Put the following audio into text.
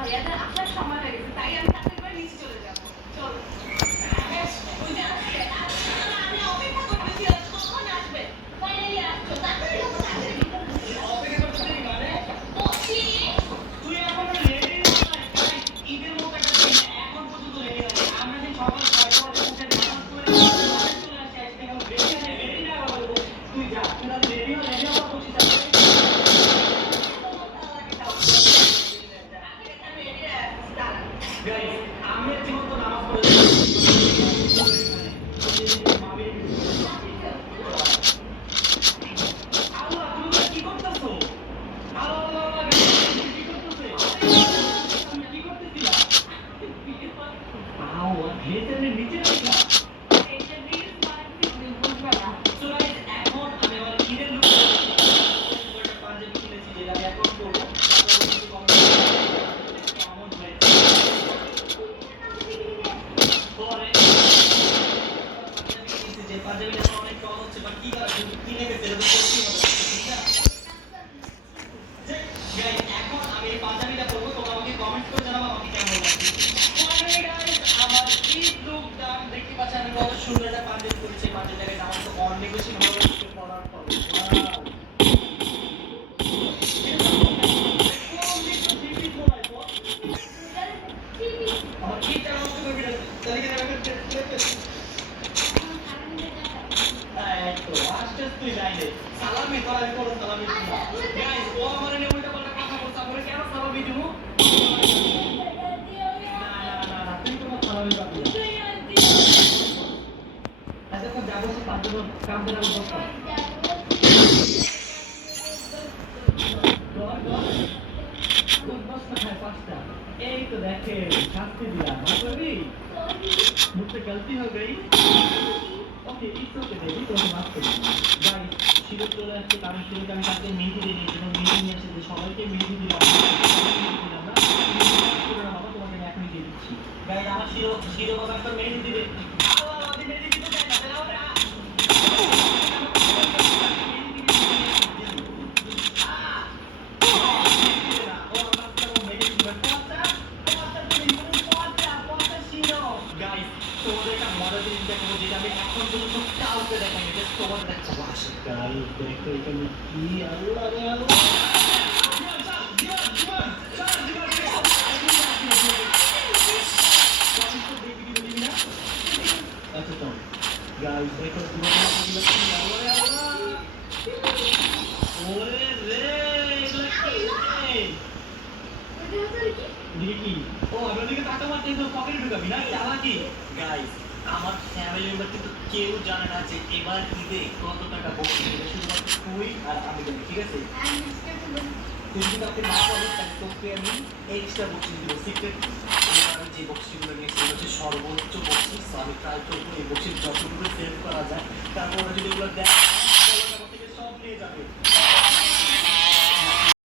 ভাইয়াদের আসার সময় হয়ে গেছে, তাই আমি তাড়াতাড়ি করে নিচে চলে যাবো। চলো। ওই যে আসছে, আসছে না, আমি অপেক্ষা করতেছি, কখন আসবে? ফাইনালি আসছো, তাড়াতাড়ি যাবো, তাড়াতাড়ি ভিতরে ঢুকি। অপেক্ষা করতেছি মানে বলছি, তুই এখন রেডি নয় গাইস, ঈদের মতো একটা দিন এখন পর্যন্ত রেডি হয়নি। আমরা যে সকাল 6টা বাজে উঠে নামাজ পড়ে বাসায় চলে আসি, আজকে এখন রেডি না বলবো তুই যা, তুই রেডি হ বলছিস গাইস। আমি জীবন তো নামাজ পড়ে আল্লাহ, তুমি কি করতেছো? আল্লাহ কি করতেছে? তুমি কি করতেছিলা? আও হেতের নিচে রাখা। এইটা রিলস বানাচ্ছি, তুমি বুঝবে না। সো গাইস, এখন আমি আমার ঈদের লুক একটা পাঞ্জাবি কিনেছি যেটা আমি এখন পরবো। তারপর কিছু কমেন্ট কেমন হয়েছে পরে পাঞ্জাবি কিনেছি, যে পাঞ্জাবিটা আমার অনেক কম হচ্ছে, বাট কি করা, কিন্তু কিনে গেছে, এটা তো করতেই হবে, ঠিক না? গাইস, এখন আমি এই পাঞ্জাবিটা পরবো, তোমরা আমাকে কমেন্ট করে জানাবো আমাকে কেমন লাগছে। ফাইনালি গাইস, আমার ঈদ লুকটা দেখতে পাচ্ছেন, আমি কত সুন্দর একটা পাঞ্জাবি পরেছি। পাঞ্জাবিটাকে আমার তো অনেক বেশি ভালো লাগছে পরার পর। আমার ঈদটা নষ্ট করবি না, তাহলে কি আমি তো আস্তে আস্তে যাইলে সালামি তো আমি করো সালামি দিবা গাইস। ও আমার নিয়ে উল্টা পাল্টা কথা বলছে, আমরা কেন সালামি দিব? না তুই কোনো সালামি পাবি না। আচ্ছা তো যাবো, সে পাঁচজন কাম দেন, আমি বসতাম पाँचटा एक तो देखे शास्त्री दिया मतलब मुझसे गलती हो गई ओके इट्स ओके बेबी तो माफ कर गाइस শিরো চলে আসছে, কারণ শিরোকে আমি তাকে মেহেদি দিয়ে দিয়েছিলাম, মেহেদি নিয়ে এসে সবাইকে মেহেদি দিলাম না বাবা, তোমাকে আমি এখনই দিয়ে দিচ্ছি গাইস। আমার শিরো বাবা একটা মেহেদি দিবে, মেহেদি দিতে চাই না তাহলে আমরা তোমাদের একটা মজার জিনিস দেখাবো, যেটা আমি এখন পর্যন্ত কাউকে দেখাইনি, জাস্ট তোমাদের দেখাবো। আসে গাইস, দেখো এখানে কি, আল্লাহ রে আল্লাহ। আচ্ছা চল গাইস, দেখো তোমাদের কি, আল্লাহ রে আল্লাহ। ওরে রে এগুলা কি? ও আমি ওদিকে তাকা মারতে তো পকেটে ঢুকাবি না, চালাকি গাইস। আমার ফ্যামিলি মেম্বার কিন্তু কেউ জানে না যে এবার ঈদে কত টাকা বকশিশ দেবে, শুধুমাত্র তুই আর আমি জানি, ঠিক আছে? তুই যদি কাউকে না বলিস তাহলে তোকে আমি এক্সট্রা বকশিশ দেবো, সিক্রেট। আমি যে বকশিশগুলো নিয়েছি সেগুলো হচ্ছে সর্বোচ্চ বকশিশ। আমি ট্রাই করবো এই বকশিশ যতটুকু সেভ করা যায়, তারপর যদি ওগুলো দেখ থেকে সব নিয়ে যাবে।